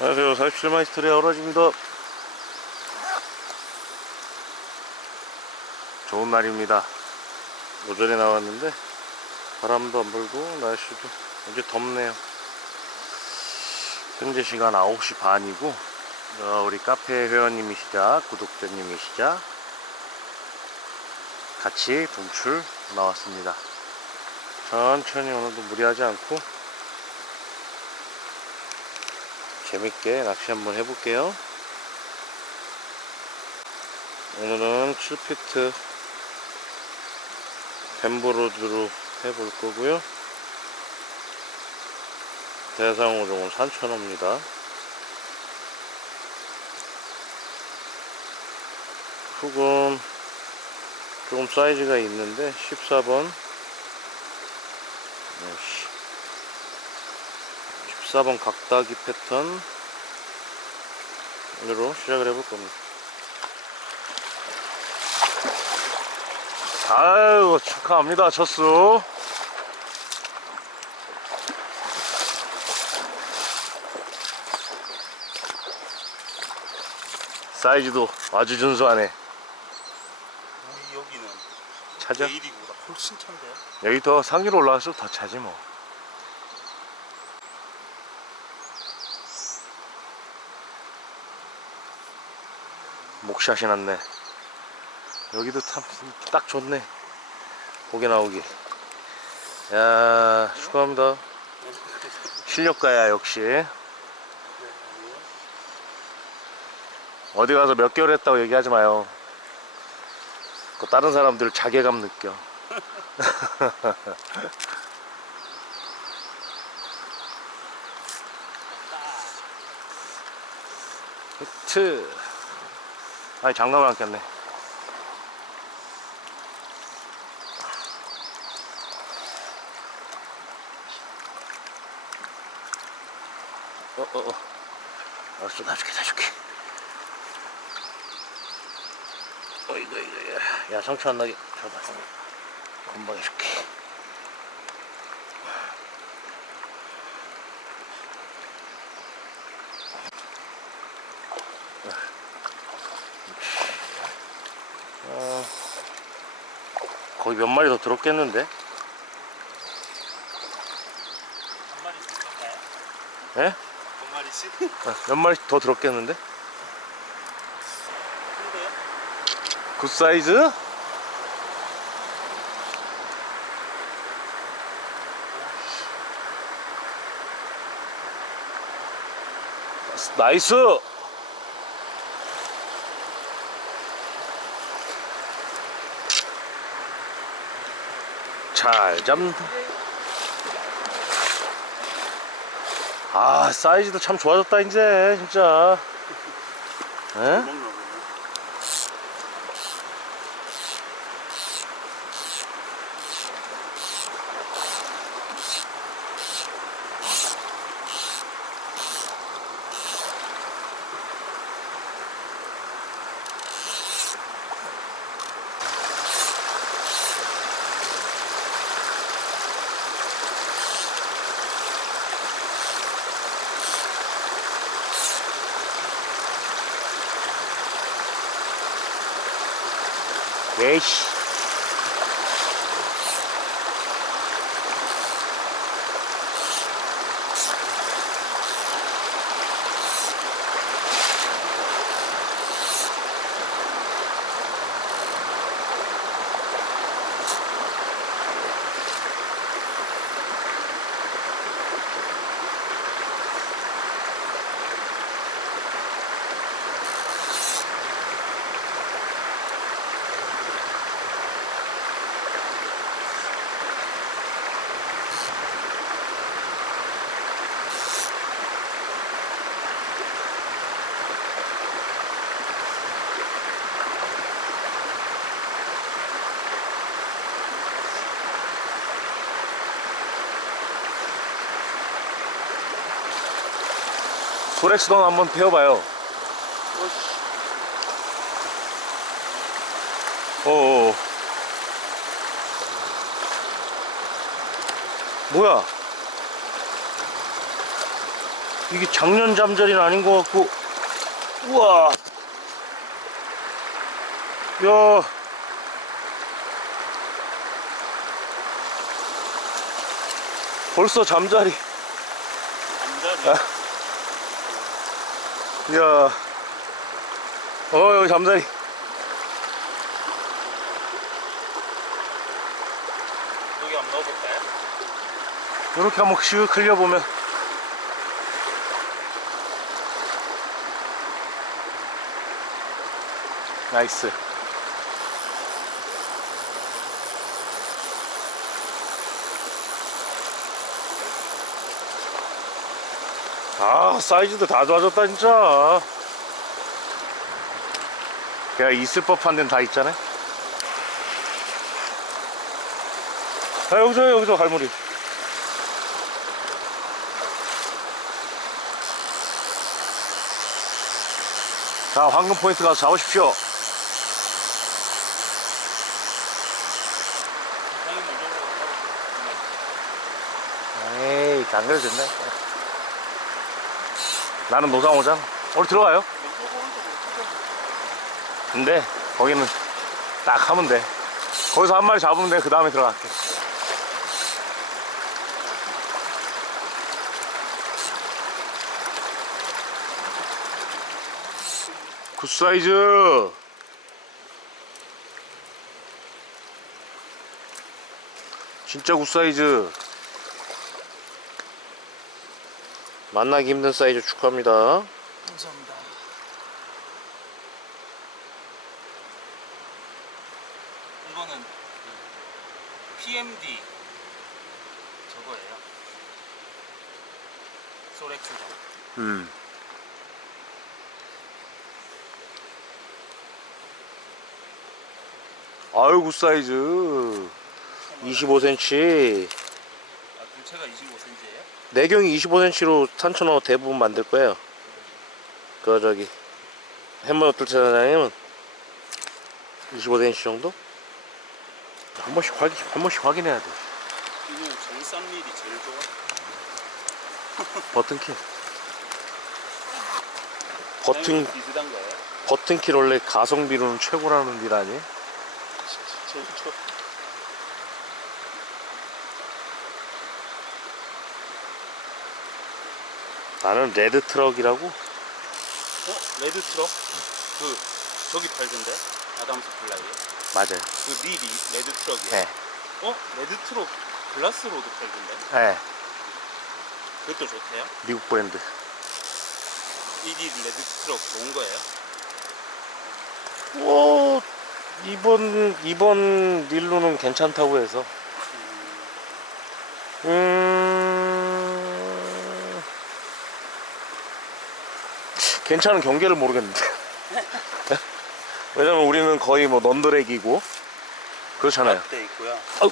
안녕하세요. 47만 히스토리아 어라지입니다. 좋은 날입니다. 오전에 나왔는데 바람도 안 불고 날씨도 이제 덥네요. 현재 시간 9시 반이고 어, 우리 카페 회원님이시자 구독자님이시자 같이 동출 나왔습니다. 천천히 오늘도 무리하지 않고 재밌게 낚시 한번 해볼게요. 오늘은 7피트 벤보로드로 해볼 거고요. 대상 오종은 3,000원입니다. 훅은 조금 사이즈가 있는데 14번 14번 각다기 패턴으로 시작을 해볼 겁니다. 아유 축하합니다 첫수 사이즈도 아주 준수하네 여기는 차죠? 내일이보다 훨씬 찬데요? 여기 더 상위로 올라갈수록 더 차지 뭐 목샷이 났네. 여기도 참 딱 좋네. 고개 나오기. 야 축하합니다. 실력가야 역시. 어디 가서 몇 개월 했다고 얘기하지 마요. 그 다른 사람들 자괴감 느껴. 히트 아니 장갑을 안 꼈네. 어어 어. 알았어 놔줄게 놔줄게. 어이구 이구 야 상처 안 나게. 잡아 금방 해줄게 어, 거의 몇 마리 더 들었겠는데? 한 마리씩 될까요? 예? 한 마리씩? 어, 몇 마리 더 들었겠는데? 큰데요? 굿 사이즈? 나이스! 잘 잡는다. 아, 사이즈도 참 좋아졌다, 이제, 진짜. 에? 먹 소렉스돈 한번 태워봐요. 어. 뭐야? 이게 작년 잠자리는 아닌 것 같고 우와 야 벌써 잠자리 잠자리. 이야. 어 여기 잠자리. 여기 한번 넣어볼까요? 이렇게 한번 슥 흘려보면. 나이스 아 사이즈도 다 좋아졌다 진짜. 그냥 있을 법한 데는 다 있잖아. 아 여기서 여기서 갈무리. 자 황금 포인트 가서 잡으십시오. 에이 안 그래도 된다 나는 노상오장. 오늘 들어가요? 근데 거기는 딱 하면 돼. 거기서 한 마리 잡으면 돼그 다음에 들어갈게. 굿 사이즈. 진짜 굿 사이즈 만나기 힘든 사이즈 축하합니다 감사합니다. 이거는 그 PMD 저거예요. 소렉스죠. 음. 아유 굿 사이즈 25cm 아, 둘체가 25cm예요? 내경이 25cm로 산천어 대부분 만들 거예요 그 저기 햄버거 뚫차장님은 25cm 정도? 한 번씩 확인 한 번씩 확인해야 돼 이거 싼 밀이 제일 좋아. 버튼키 버튼? 버튼키 원래 가성비로는 최고라는 일 아니? 제일 좋아. 나는 레드 트럭이라고 어? 레드 트럭? 그 저기 팔던데? 아담스 플라이. 맞아요 그 릴이 레드 트럭이에요. 네. 어? 레드 트럭 글라스로도 팔던데? 네. 그것도 좋대요? 미국 브랜드 이리 레드 트럭 좋은 거예요? 뭐 이번 이번 릴로는 괜찮다고 해서 음 괜찮은 경계를 모르겠는데 왜냐면 우리는 거의 뭐 넌드랙이고 그렇잖아요 때 있고요. 아우,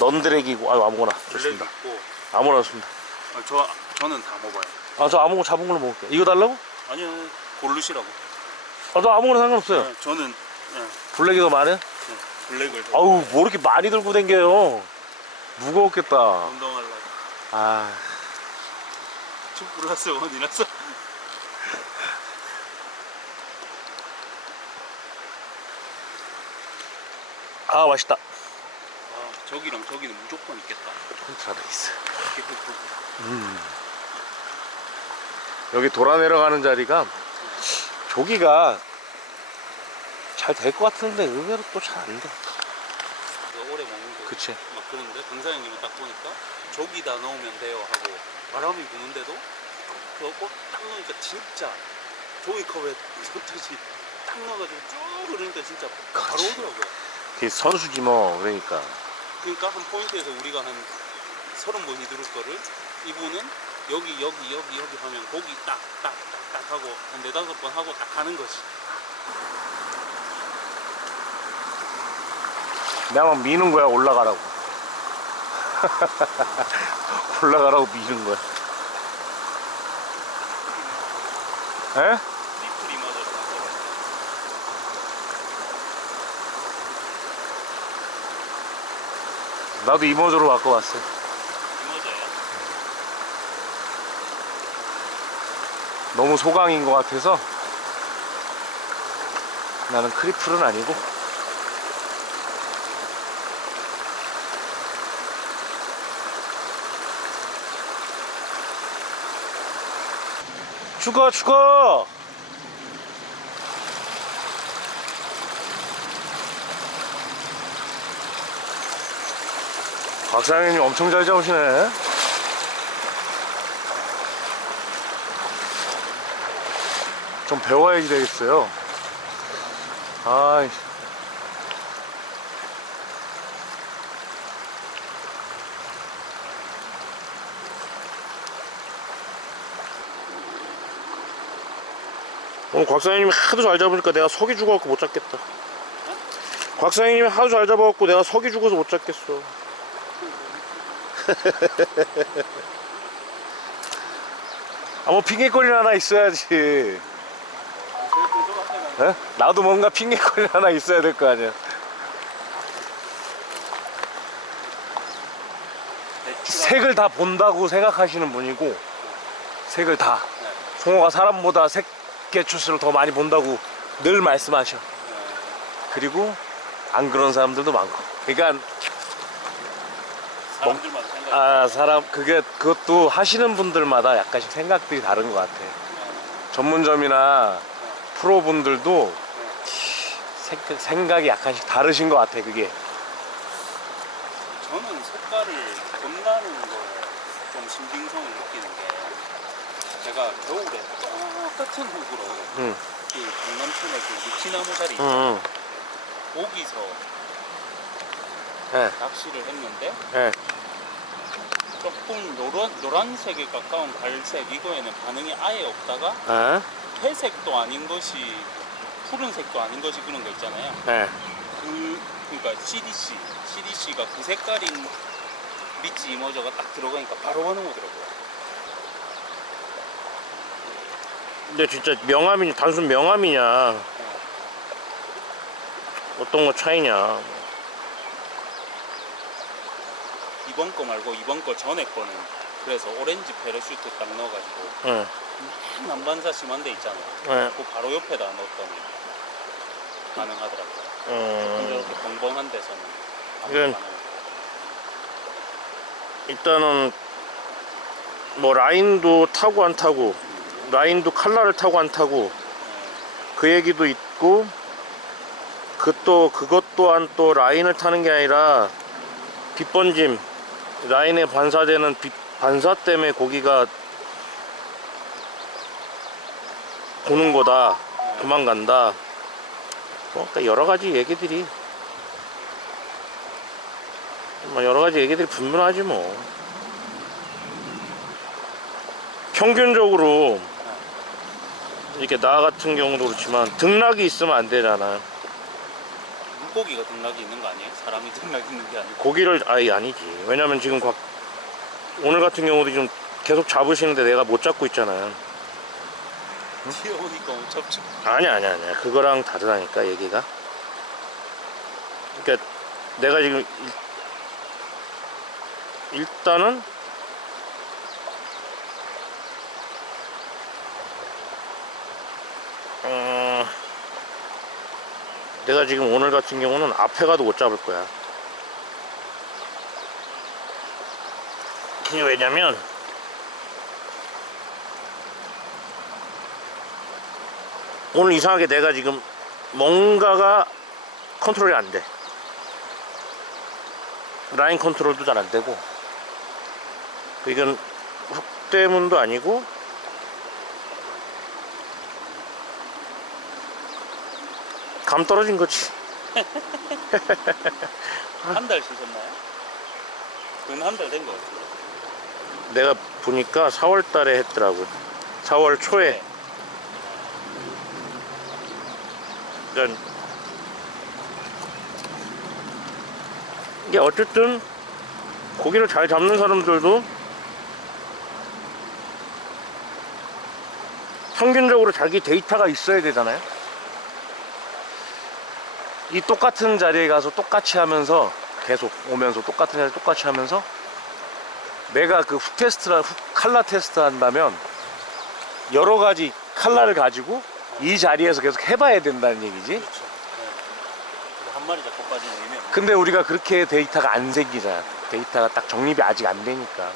넌드랙이고 아유 아무거나 좋습니다 있고. 아무거나 좋습니다 아, 저 저는 다 먹어요. 아 저 아무거나 잡은 걸로 먹을게요 이거 달라고? 아니요 고르시라고. 아 저 아무거나 상관없어요 네, 저는 네, 블랙이 더 많아요? 네, 블랙을 더 아우 뭐 이렇게 많이 들고 댕겨요 무거웠겠다 운동하려고. 아저 플러스 원이라서. 아 맛있다 아, 저기랑 저기는 무조건 있겠다. 콘트라도 있어. 음. 여기 돌아 내려가는 자리가 조기가 잘 될 것 같은데 의외로 또 잘 안 돼. 이거 오래 먹는 거. 그치. 막 그런데 강사 형님은 딱 보니까 저기다 넣으면 돼요 하고 바람이 부는데도 그거 꼭딱 넣으니까 진짜 종이컵에 섰듯이 딱 넣어가지고 쭉 흐르니까 진짜 바로. 오더라고요. 그게 선수지 뭐 그러니까. 그러니까 한 포인트에서 우리가 한 서른 번이 들을 거를 이분은 여기 여기 여기 여기 하면 거기 딱 딱 딱 딱 하고 한 네다섯 번 하고 딱 가는 거지. 막 미는 거야 올라가라고. 올라가라고 미는 거야. 에? 트리플이 맞았다. 나도 이모저로 바꿔 왔어. 이. 너무 소강인 것 같아서 나는 크리플은 아니고 죽어 죽어 박사님 엄청 잘 잡으시네. 좀 배워야지 되겠어요. 아이. 오늘 곽사장님이 하도 잘 잡으니까 내가 석이 죽어갖고 못 잡겠다. 곽사장님이 하도 잘 잡아갖고 내가 석이 죽어서 못 잡겠어 아 뭐 핑계거리 하나 있어야지 에? 나도 뭔가 핑계거리 하나 있어야 될 거 아니야 색을 다 본다고 생각하시는 분이고 색을 다 네. 송어가 사람보다 색 개추수를 더 많이 본다고 늘 말씀하셔 네. 그리고 안 그런 사람들도 많고 그러니까 사람들마다. 아 사람 그게 그것도 하시는 분들마다 약간씩 생각들이 다른 것 같아 네. 전문점이나 프로분들도 생- 생각이 약간씩 다르신 것 같아 그게 저는 색깔을 본다는 거에 좀 신빙성을 느끼는 게 제가 겨울에 똑같은 흙으로 응. 그 강남촌에 그 미키나무 자리 있죠. 응, 거기서 응. 예, 낚시를 했는데 예. 조금 노란, 노란색에 가까운 갈색 이거에는 반응이 아예 없다가 예, 회색도 아닌 것이 푸른색도 아닌 것이 그런 거 있잖아요. 예. 그 그러니까 CDC, CDC가 그 색깔인 미치 이머저가 딱 들어가니까 바로 반응 오더라고요. 근데 진짜 명함이 단순 명함이냐 어떤 거 차이냐 이번 거 말고 이번 거 전에 거는 그래서 오렌지 패러슈트 딱 넣어가지고 응, 맨 난반사 심한 데 있잖아요. 예. 그 바로 옆에다 넣었더니 반응하더라고요. 음, 저렇게 벙벙한 데서는 안 이건-. 일단은 뭐 라인도 타고 안 타고 라인도 칼라를 타고 안 타고 그 얘기도 있고 그 또 그것 또한 또 라인을 타는 게 아니라 빗번짐 라인에 반사되는 빗, 반사 때문에 고기가 보는 거다. 도망간다. 뭐 그러니까 여러 가지 얘기들이 뭐 여러 가지 얘기들이 분분하지 뭐. 평균적으로 이렇게 나 같은 경우도 그렇지만 등락이 있으면 안 되잖아. 물 고기가 등락이 있는 거 아니에요? 사람이 등락이 있는 게 아니고. 고기를 아예 아니지. 왜냐면 지금 곽- 오늘 같은 경우도 지금 계속 잡으시는데 내가 못 잡고 있잖아요. 튀어오니까 못 잡죠. 아니야 아니야 아니야 그거랑 다르다니까 얘기가. 그러니까 내가 지금 일, 일단은 어, 내가 지금 오늘 같은 경우는 앞에 가도 못 잡을 거야 그게 왜냐면 오늘 이상하게 내가 지금 뭔가가 컨트롤이 안 돼. 라인 컨트롤도 잘 안 되고. 이건 훅 때문도 아니고 감 떨어진 거지. 한달 쓰셨나요? 근한달 된 거 같아요. 내가 보니까 4월 달에 했더라고. 4월 초에. 그러니까 이게 어쨌든 고기를 잘 잡는 사람들도 평균적으로 자기 데이터가 있어야 되잖아요. 이 똑같은 자리에 가서 똑같이 하면서 계속 오면서 똑같은 자리 똑같이 하면서 내가 그 훅 테스트라 훅 칼라 테스트 한다면 여러 가지 칼라를 가지고 이 자리에서 계속 해봐야 된다는 얘기지. 그렇죠. 네. 한 마리 잡고 빠지는 의미 근데 우리가 그렇게 데이터가 안 생기잖아. 데이터가 딱 정립이 아직 안 되니까.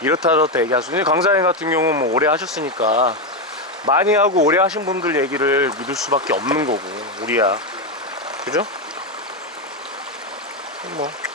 이렇다 저렇다 얘기할 수 있는데 강사님 같은 경우는 뭐 오래 하셨으니까 많이 하고 오래 하신 분들 얘기를 믿을 수밖에 없는 거고 우리야. 그죠? 뭐.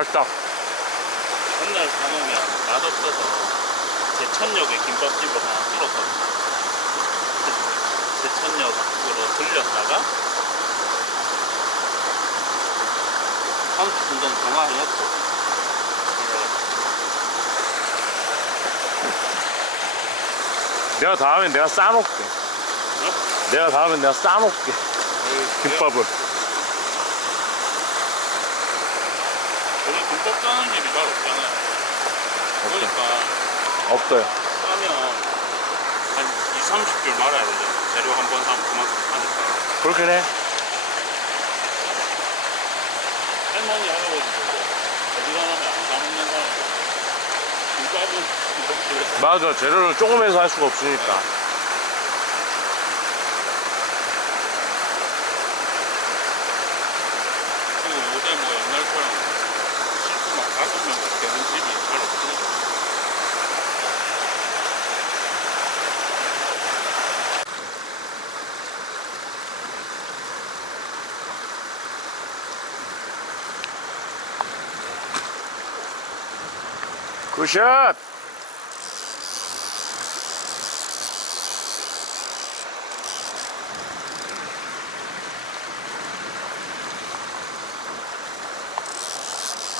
맛있다. 전날 사놓으면 맛없어서 제천역에 김밥집을 하나 뚫었거든요. 그 제천역으로 들렸다가 30분 정도 정화해놓고 내가 다음엔 내가 싸먹게. 내가 다음엔 내가 싸먹게. 김밥을. 여기 짜는 집이 잘 없잖아요. 그러니까 없어요. 싸면 한 2, 30줄 말아야 되잖아요. 재료 한 번 사면 그만큼 하니까. 그렇긴 해. 할머니, 할아버지들도 어지간하면 안 사먹는 김밥집에 맞아. 재료를 조금 해서 할 수가 없으니까. 그리고 요새 뭐 옛날처럼 식구 막 다섯 명 되는 집이 잘 없으니까. 굿샷!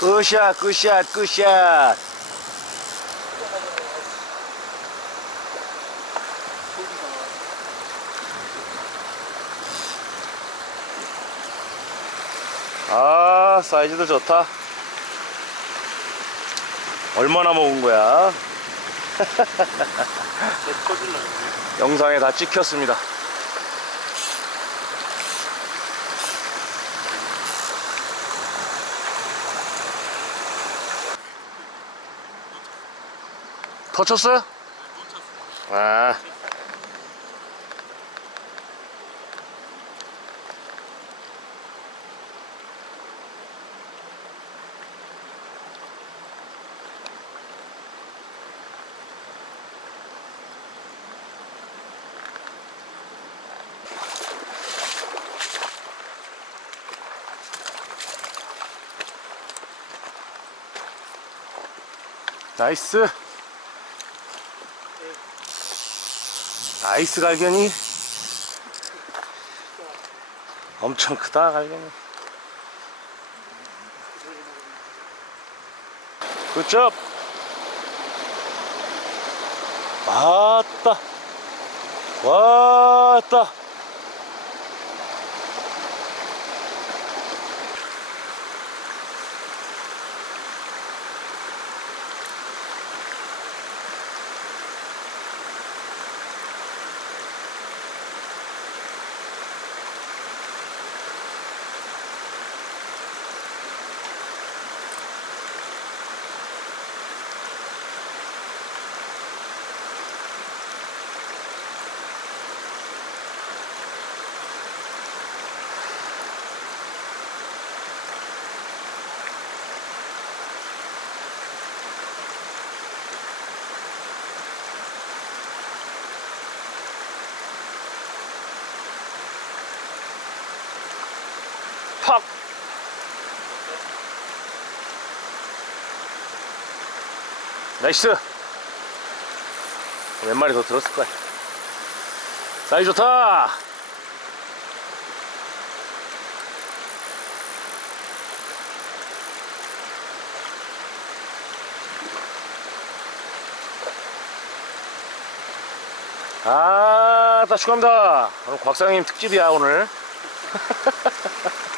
굿샷, 굿샷, 굿샷. 아, 사이즈도 좋다. 얼마나 먹은 거야? 영상에 다 찍혔습니다. 터쳤어요? 아. 나이스. 나이스 갈견이. 엄청 크다 갈견이. 굿잡. 왔다. 왔다. 나이스. 몇 마리 더 들었을 거야. 사이 좋다. 아, 다 축하합니다. 오늘 곽사장님 특집이야, 오늘.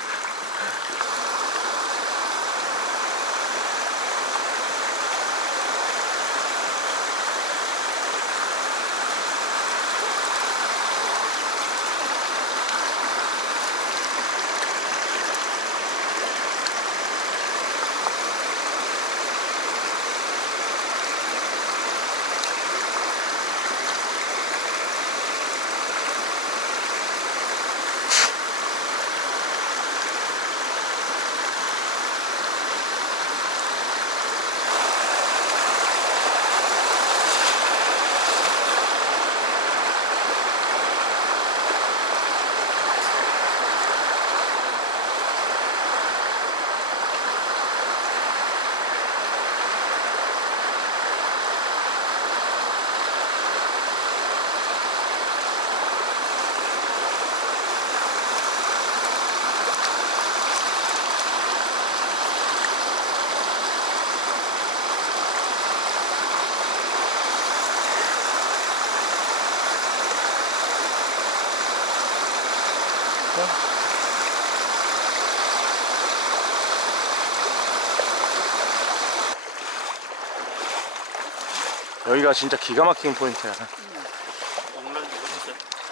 여기가 진짜 기가 막힌 포인트야.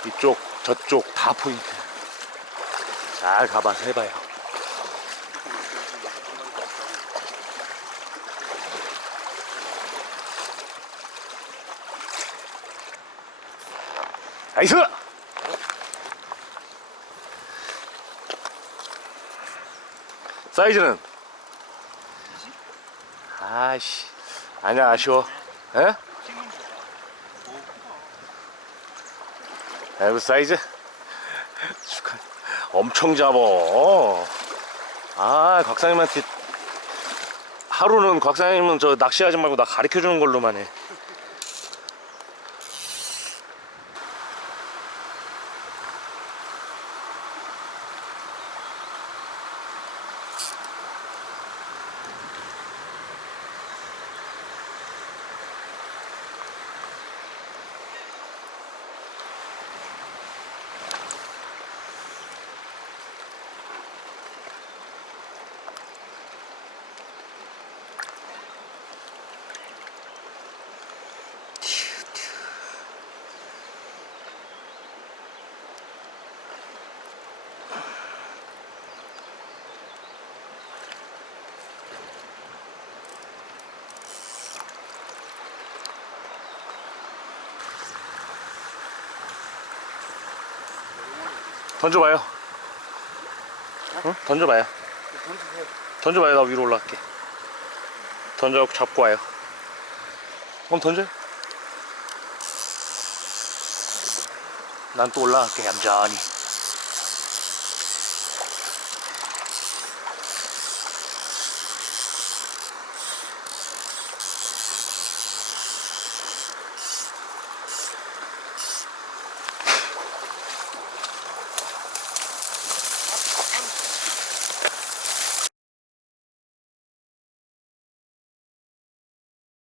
이쪽, 저쪽 다 포인트야. 잘 가봐서 해봐요. 나이스! 사이즈는? 아이씨. 아니야, 아쉬워. 에? 에그 사이즈? 축하. 엄청 잡어. 아, 곽사님한테 하루는 곽사님은 저 낚시하지 말고 나 가르쳐 주는 걸로만 해. 던져봐요. 응? 던져봐요. 던져봐요. 나 위로 올라갈게. 던져 잡고 와요. 그럼 던져. 난또 올라갈게 얌전히.